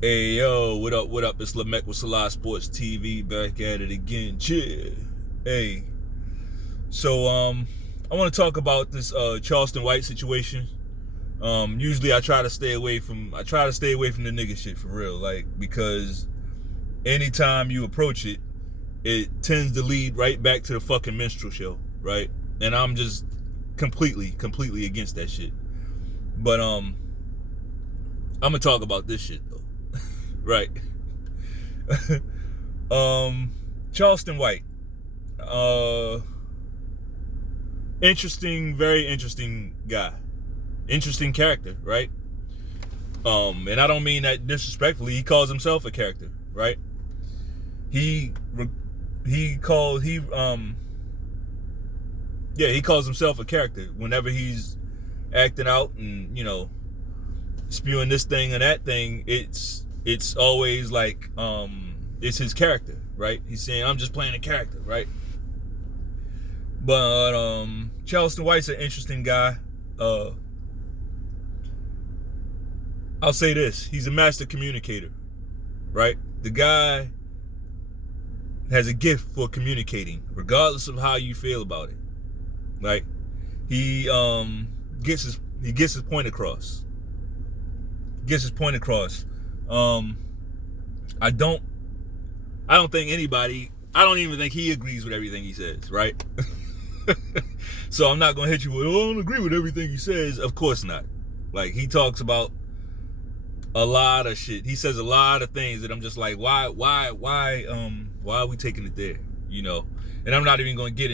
Hey yo, what up, what up? It's Lamech with Selah Sports TV, back at it again. Cheer. Hey. So I want to talk about this Charleston White situation. Usually I try to stay away from the nigga shit for real, like, because anytime you approach it, it tends to lead right back to the fucking minstrel show, right? And I'm just completely against that shit. But I'm gonna talk about this shit though. Right. Charleston White. Very interesting guy. Interesting character, right? And I don't mean that disrespectfully. He calls himself a character, right? He calls himself a character whenever he's acting out and, you know, spewing this thing and that thing. It's always like it's his character, right? He's saying, I'm just playing a character, right? But Charleston White's an interesting guy. I'll say this: he's a master communicator, right? The guy has a gift for communicating, regardless of how you feel about it. Right? He gets his point across. I don't even think he agrees with everything he says, right? So I'm not gonna hit you with, oh, I don't agree with everything he says. Of course not. Like, he talks about a lot of shit. He says a lot of things that I'm just like, why are we taking it there? You know? And I'm not even gonna try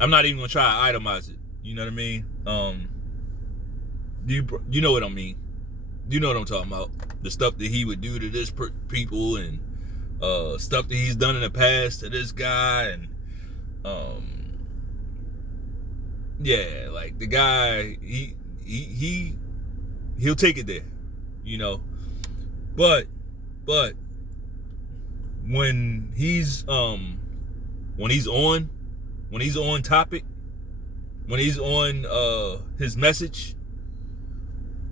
to itemize it. You know what I mean? You know what I mean? You know what I'm talking about. The stuff that he would do to this people, and stuff that he's done in the past to this guy, and yeah, like, the guy, he'll take it there, you know. But when he's on topic, when he's on his message,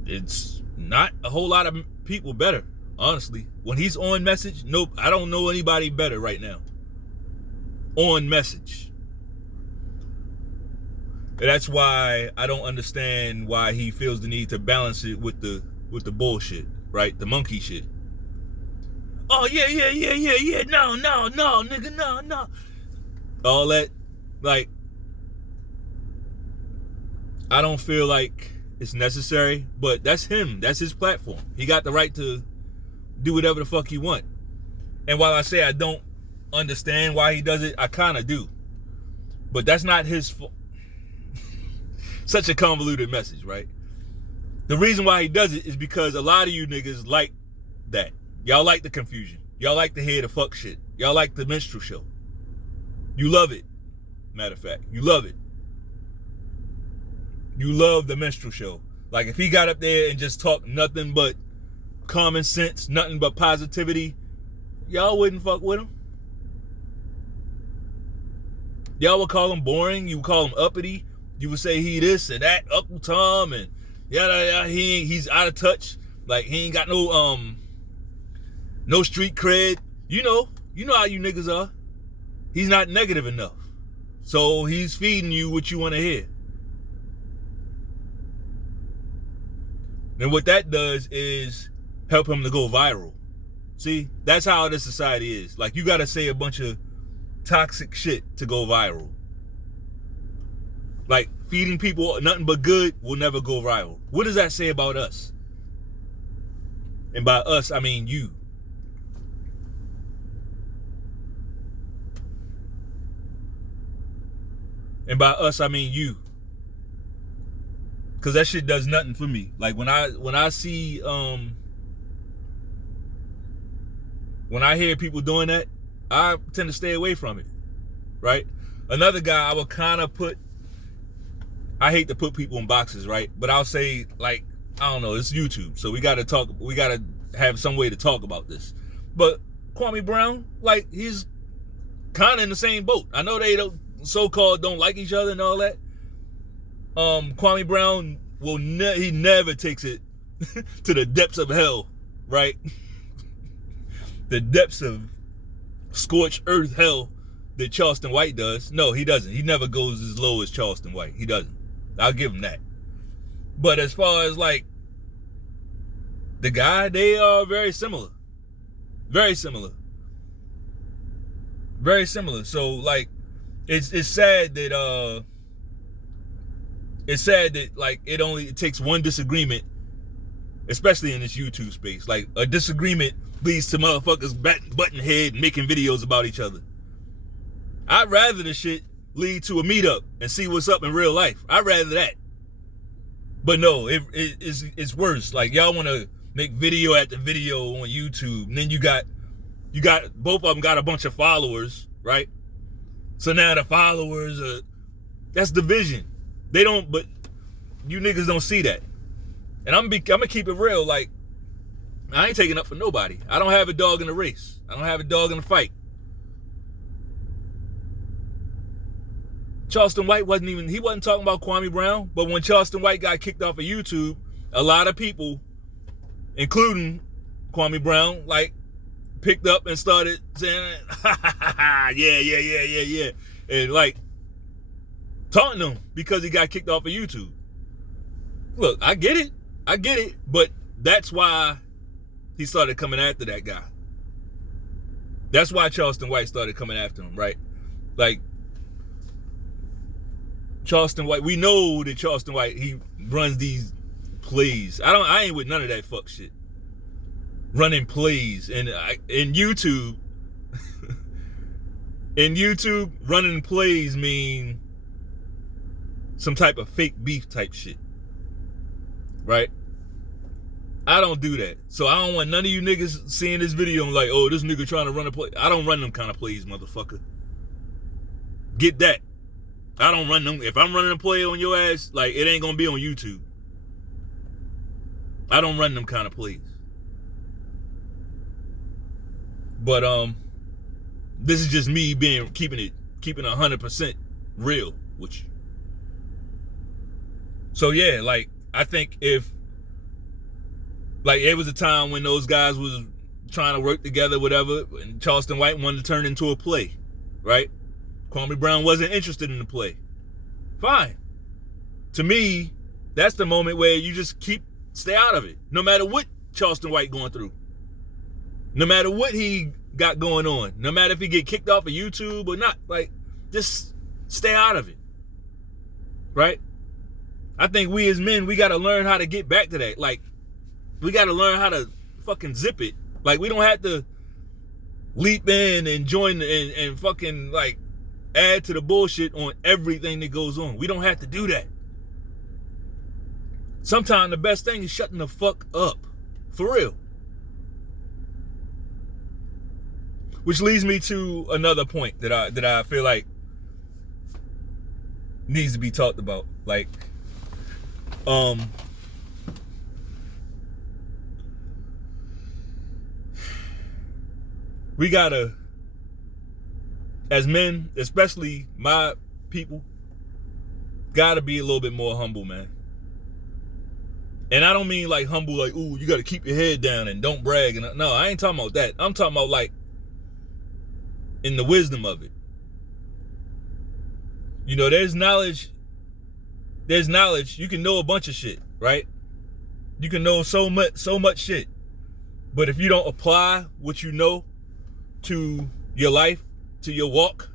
it's not a whole lot of people better, honestly. When he's on message, nope, I don't know anybody better right now. On message. And that's why I don't understand why he feels the need to balance it with the bullshit, right? The monkey shit. Oh yeah, no, nigga, no. All that, like, I don't feel like it's necessary, but that's him. That's his platform. He got the right to do whatever the fuck he want. And while I say I don't understand why he does it, I kind of do. But that's not his fault. Such a convoluted message, right? The reason why he does it is because a lot of you niggas like that. Y'all like the confusion. Y'all like to hear the fuck shit. Y'all like the minstrel show. You love it. Matter of fact, you love it. You love the minstrel show. Like, if he got up there and just talked nothing but common sense, nothing but positivity, y'all wouldn't fuck with him. Y'all would call him boring. You would call him uppity. You would say he this and that, Uncle Tom, and yada. He's out of touch. Like, he ain't got no street cred. You know how you niggas are. He's not negative enough. So he's feeding you what you want to hear. And what that does is help him to go viral. See, that's how this society is. Like, you got to say a bunch of toxic shit to go viral. Like, feeding people nothing but good will never go viral. What does that say about us? And by us, I mean you. And by us, I mean you. Cause that shit does nothing for me. Like, when I see when I hear people doing that, I tend to stay away from it. Right? Another guy I would kind of I hate to put people in boxes, right? But I'll say, like, I don't know, it's YouTube, so we gotta have some way to talk about this. But Kwame Brown, like, he's kind of in the same boat. I know they don't so-called don't like each other and all that. Kwame Brown he never takes it to the depths of hell right? The depths of scorched earth hell that Charleston White does. No, he doesn't. He never goes as low as Charleston White. He doesn't. I'll give him that. But as far as like the guy, they are very similar. Very similar. Very similar. So like it's sad that like it takes one disagreement, especially in this YouTube space. Like a disagreement leads to motherfuckers butting head and making videos about each other. I'd rather the shit lead to a meetup and see what's up in real life. I'd rather that. But no, it's worse. Like y'all want to make video after video on YouTube, and then you got both of them got a bunch of followers, right? So now the followers that's division. They don't, but you niggas don't see that. And I'm gonna keep it real. Like I ain't taking up for nobody. I don't have a dog in the race. I don't have a dog in the fight. Charleston White wasn't talking about Kwame Brown, but when Charleston White got kicked off of YouTube, a lot of people, including Kwame Brown, like picked up and started saying, yeah, and like taunting him because he got kicked off of YouTube. Look, I get it, but that's why he started coming after that guy. That's why Charleston White started coming after him, right? Like Charleston White, we know that Charleston White, he runs these plays. I ain't with none of that fuck shit. Running plays and in YouTube, running plays mean some type of fake beef type shit, right? I don't do that. So I don't want none of you niggas seeing this video and like, oh, this nigga trying to run a play. I don't run them kind of plays, motherfucker. Get that. I don't run them. If I'm running a play on your ass, like it ain't gonna be on YouTube. I don't run them kind of plays. But this is just me keeping it 100% real with you. So yeah, like I think if like it was a time when those guys was trying to work together, whatever, and Charleston White wanted to turn into a play, right? Kwame Brown wasn't interested in the play. Fine. To me, that's the moment where you just stay out of it. No matter what Charleston White going through. No matter what he got going on. No matter if he get kicked off of YouTube or not. Like, just stay out of it. Right? I think we as men, we got to learn how to get back to that. Like, we got to learn how to fucking zip it. Like, we don't have to leap in and join and fucking, like, add to the bullshit on everything that goes on. We don't have to do that. Sometimes the best thing is shutting the fuck up. For real. Which leads me to another point that I feel like needs to be talked about. Like, we gotta, as men, especially my people, gotta be a little bit more humble, man. And I don't mean like humble, like, ooh, you gotta keep your head down and don't brag. And no, I ain't talking about that. I'm talking about like in the wisdom of it. You know, there's knowledge. You can know a bunch of shit, right? You can know so much shit. But if you don't apply what you know to your life, to your walk,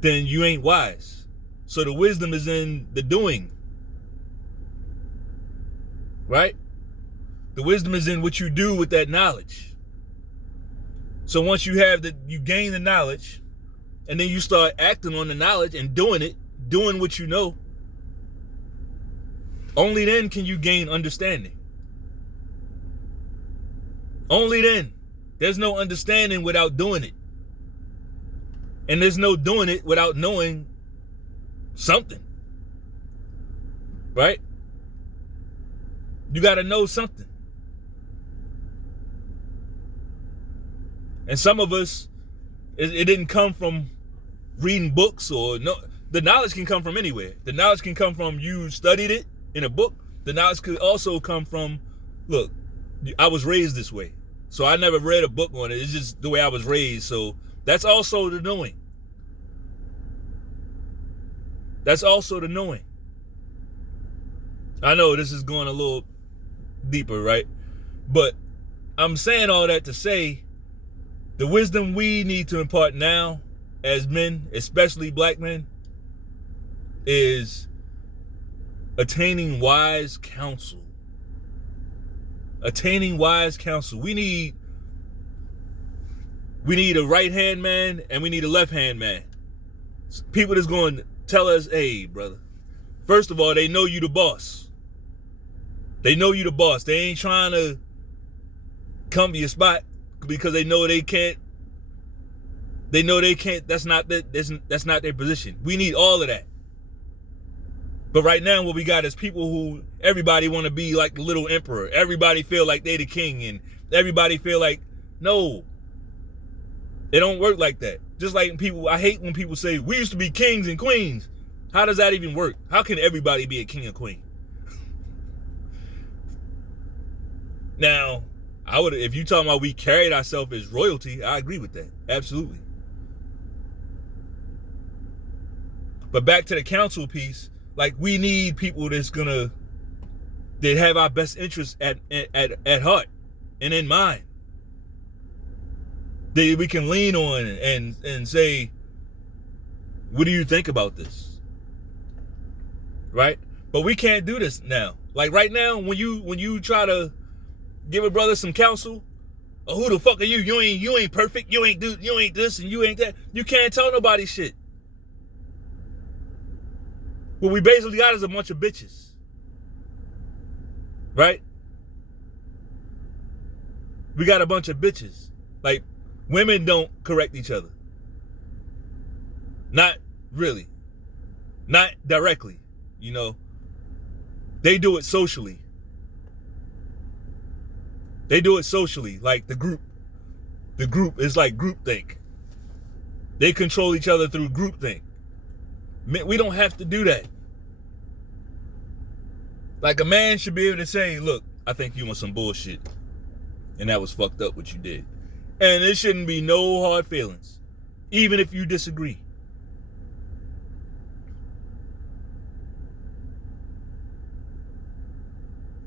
then you ain't wise. So the wisdom is in the doing. Right? The wisdom is in what you do with that knowledge. So once you gain the knowledge, and then you start acting on the knowledge and doing what you know, only then can you gain understanding. Only then. There's no understanding without doing it. And there's no doing it without knowing something. Right? You got to know something. And some of us, it didn't come from reading books or no. The knowledge can come from anywhere. The knowledge can come from you studied it in a book. The knowledge could also come from Look, I was raised this way. So I never read a book on it. It's just the way I was raised. So that's also the knowing. That's also the knowing. I know this is going a little deeper, right? But I'm saying all that to say the wisdom we need to impart now as men, especially black men, is attaining wise counsel. Attaining wise counsel. We need a right-hand man and we need a left-hand man. People that's going to tell us, hey, brother, first of all, they know you the boss. They know you the boss. They ain't trying to come to your spot because they know they can't. They know they can't. That's not their position. We need all of that. But right now, what we got is people who everybody want to be like the little emperor. Everybody feel like they the king, and everybody feel like no. It don't work like that. Just like people, I hate when people say we used to be kings and queens. How does that even work? How can everybody be a king and queen? Now, I would, if you talking about we carried ourselves as royalty, I agree with that. Absolutely. But back to the council piece, like we need people that have our best interests at heart and in mind. That we can lean on and say, what do you think about this? Right? But we can't do this now. Like right now, when you try to give a brother some counsel, or who the fuck are you? You ain't perfect. You ain't this and you ain't that. You can't tell nobody shit. What we basically got is a bunch of bitches. Right? We got a bunch of bitches. Like, women don't correct each other. Not really. Not directly, you know. They do it socially. They do it socially, like the group. The group is like groupthink. They control each other through groupthink. We don't have to do that. Like a man should be able to say, look, I think you want some bullshit. And that was fucked up what you did. And there shouldn't be no hard feelings, even if you disagree.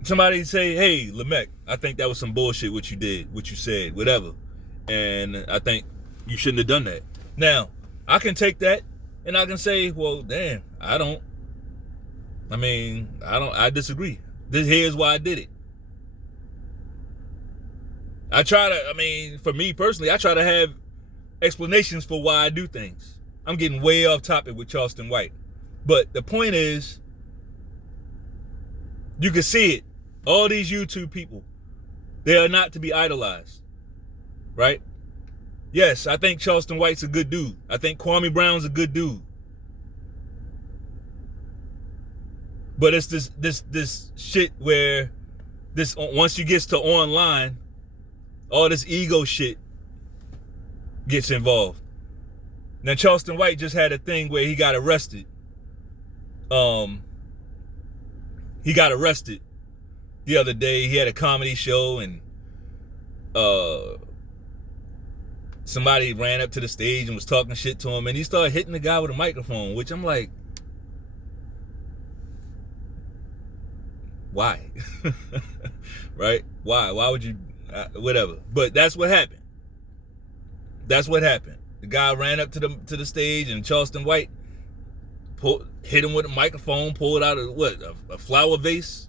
Somebody say, hey, Lamech, I think that was some bullshit what you did, what you said, whatever. And I think you shouldn't have done that. Now, I can take that and I can say, well, damn, I disagree. Here's why I did it. For me personally, I try to have explanations for why I do things. I'm getting way off topic with Charleston White. But the point is, you can see it. All these YouTube people, they are not to be idolized. Right? Yes, I think Charleston White's a good dude. I think Kwame Brown's a good dude. But it's this shit where once you get to online, all this ego shit gets involved. Now Charleston White just had a thing where he got arrested. He got arrested the other day. He had a comedy show and somebody ran up to the stage and was talking shit to him and he started hitting the guy with a microphone, which I'm like, why? Right? Why would you whatever. But that's what happened. That's what happened. The guy ran up to the stage and Charleston White hit him with a microphone, pulled out a flower vase.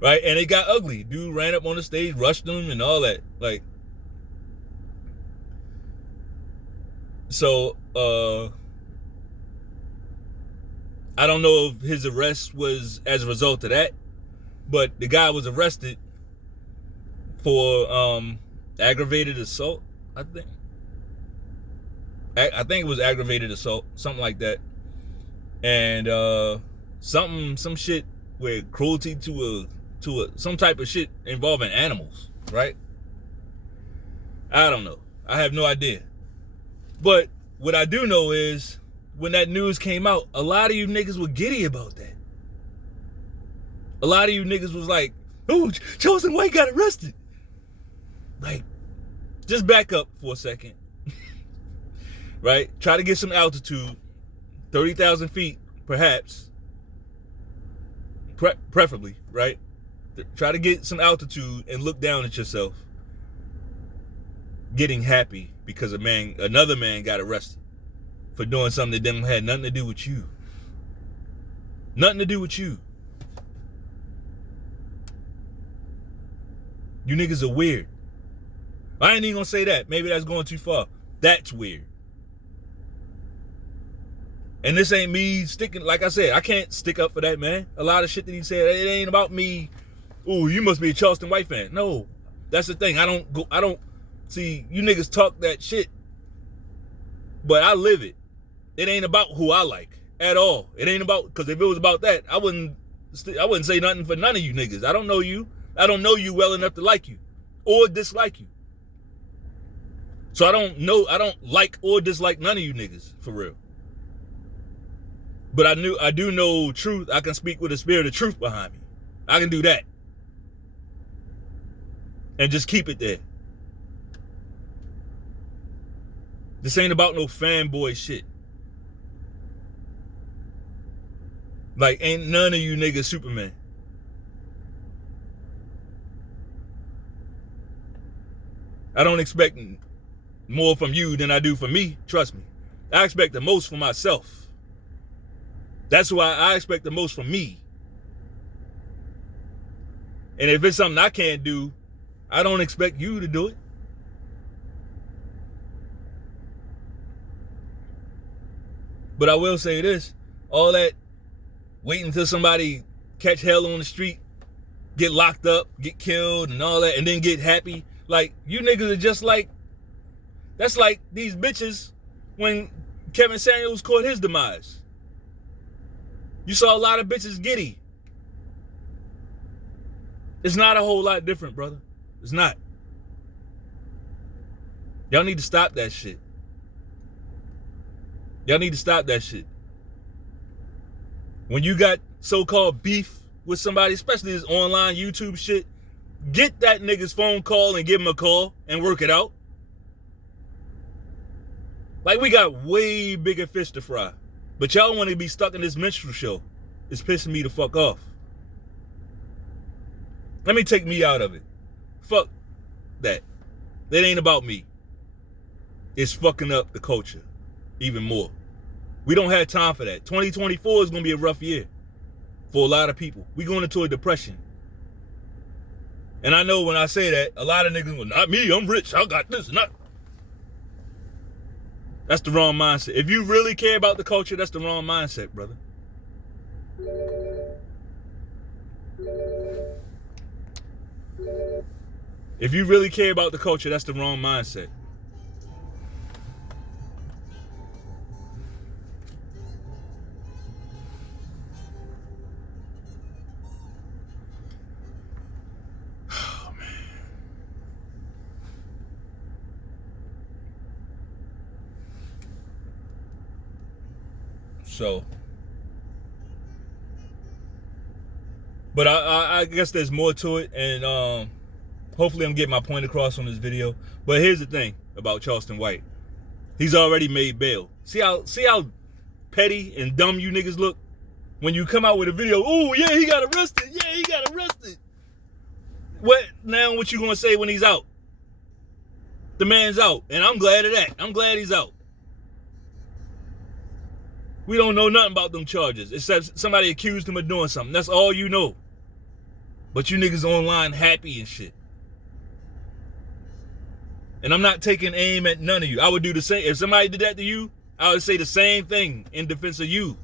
Right? And it got ugly. Dude ran up on the stage, rushed him and all that. Like, so I don't know if his arrest was as a result of that, but the guy was arrested for aggravated assault, I think. I think it was aggravated assault, something like that. And some shit with cruelty to some type of shit involving animals, right? I don't know. I have no idea. But what I do know is when that news came out, a lot of you niggas were giddy about that. A lot of you niggas was like, oh, Charleston White got arrested. Like, just back up for a second. Right? Try to get some altitude. 30,000 feet, perhaps. Preferably, right? Try to get some altitude and look down at yourself. Getting happy because another man got arrested for doing something that had nothing to do with you. Nothing to do with you. You niggas are weird. I ain't even gonna say that. Maybe that's going too far. That's weird. And this ain't me sticking, like I said, I can't stick up for that man. A lot of shit that he said, it ain't about me. Ooh, you must be a Charleston White fan. No, that's the thing. I don't see, you niggas talk that shit, but I live it. It ain't about who I like at all. It ain't about, because if it was about that, I wouldn't say nothing for none of you niggas. I don't know you. I don't know you well enough to like you or dislike you. So I don't like or dislike none of you niggas, for real. But I do know truth. I can speak with a spirit of truth behind me. I can do that. And just keep it there. This ain't about no fanboy shit. Like, ain't none of you niggas Superman. I don't expect more from you than I do from me. Trust me. I expect the most from myself. That's why I expect the most from me. And if it's something I can't do, I don't expect you to do it. But I will say this, all that waiting until somebody catch hell on the street, get locked up, get killed and all that, and then get happy. Like, you niggas are just like, that's like these bitches when Kevin Samuels caught his demise. You saw a lot of bitches giddy. It's not a whole lot different, brother. It's not. Y'all need to stop that shit. Y'all need to stop that shit. When you got so-called beef with somebody, especially this online YouTube shit, get that nigga's phone call and give him a call and work it out. Like, we got way bigger fish to fry. But y'all want to be stuck in this minstrel show. It's pissing me the fuck off. Let me take me out of it. Fuck that. That ain't about me. It's fucking up the culture even more. We don't have time for that. 2024 is going to be a rough year for a lot of people. We going into a depression. And I know when I say that, a lot of niggas go, not me, I'm rich, I got this, not. That's the wrong mindset. If you really care about the culture, that's the wrong mindset, brother. If you really care about the culture, that's the wrong mindset. Oh, man. So, but I guess there's more to it, and hopefully I'm getting my point across on this video. But here's the thing about Charleston White. He's already made bail. See how petty and dumb you niggas look? When you come out with a video, oh yeah, he got arrested. Yeah, he got arrested. What you gonna say when he's out? The man's out, and I'm glad of that. I'm glad he's out. We don't know nothing about them charges, except somebody accused him of doing something. That's all you know. But you niggas online happy and shit. And I'm not taking aim at none of you. I would do the same. If somebody did that to you, I would say the same thing in defense of you.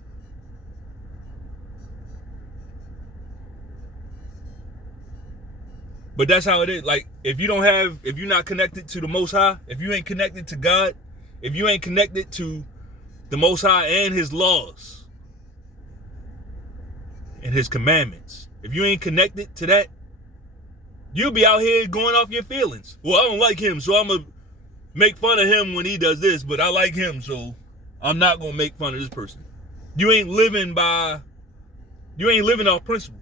But that's how it is. Like, if you're not connected to the Most High, if you ain't connected to God, if you ain't connected to the Most High and His laws and His commandments, if you ain't connected to that, you'll be out here going off your feelings. Well, I don't like him, so I'm going to make fun of him when he does this, but I like him, so I'm not going to make fun of this person. You ain't living off principle.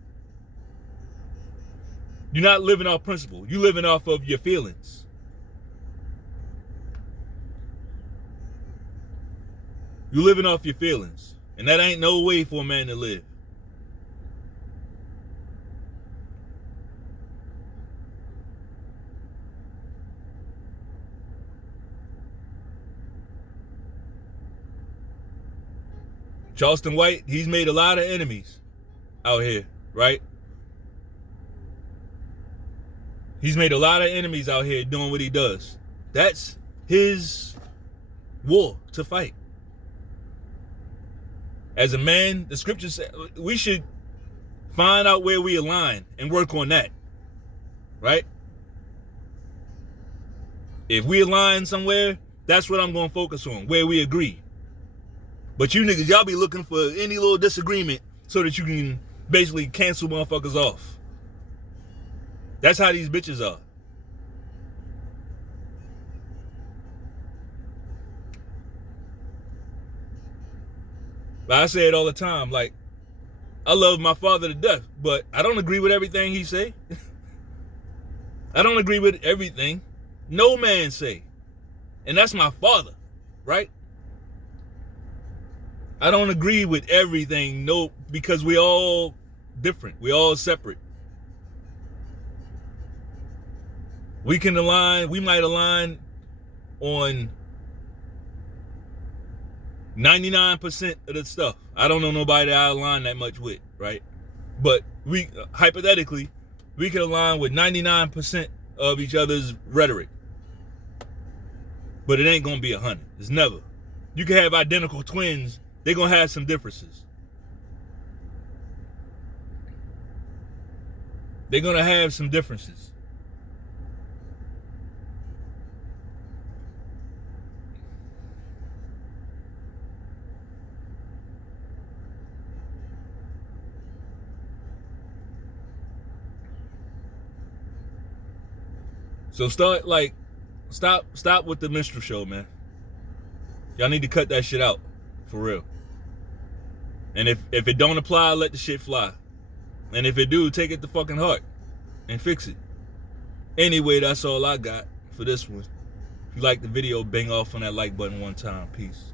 You're not living off principle. You're living off of your feelings. You're living off your feelings. And that ain't no way for a man to live. Charleston White, he's made a lot of enemies out here, right? He's made a lot of enemies out here doing what he does. That's his war to fight. As a man, the scripture says we should find out where we align and work on that, right? If we align somewhere, that's what I'm going to focus on, where we agree. But you niggas, y'all be looking for any little disagreement so that you can basically cancel motherfuckers off. That's how these bitches are. Like I say it all the time, like, I love my father to death, but I don't agree with everything he say. I don't agree with everything no man say. And that's my father, right? I don't agree with everything, no, because we all different. We all separate. We can align, we might align on 99% of the stuff. I don't know nobody that I align that much with, right? But we, hypothetically, we can align with 99% of each other's rhetoric. But it ain't gonna be 100. It's never. You can have identical twins, they're gonna have some differences. They're gonna have some differences. So stop with the minstrel show, man. Y'all need to cut that shit out, for real. And if it don't apply, let the shit fly. And if it do, take it to fucking heart and fix it. Anyway, that's all I got for this one. If you like the video, bang off on that like button one time. Peace.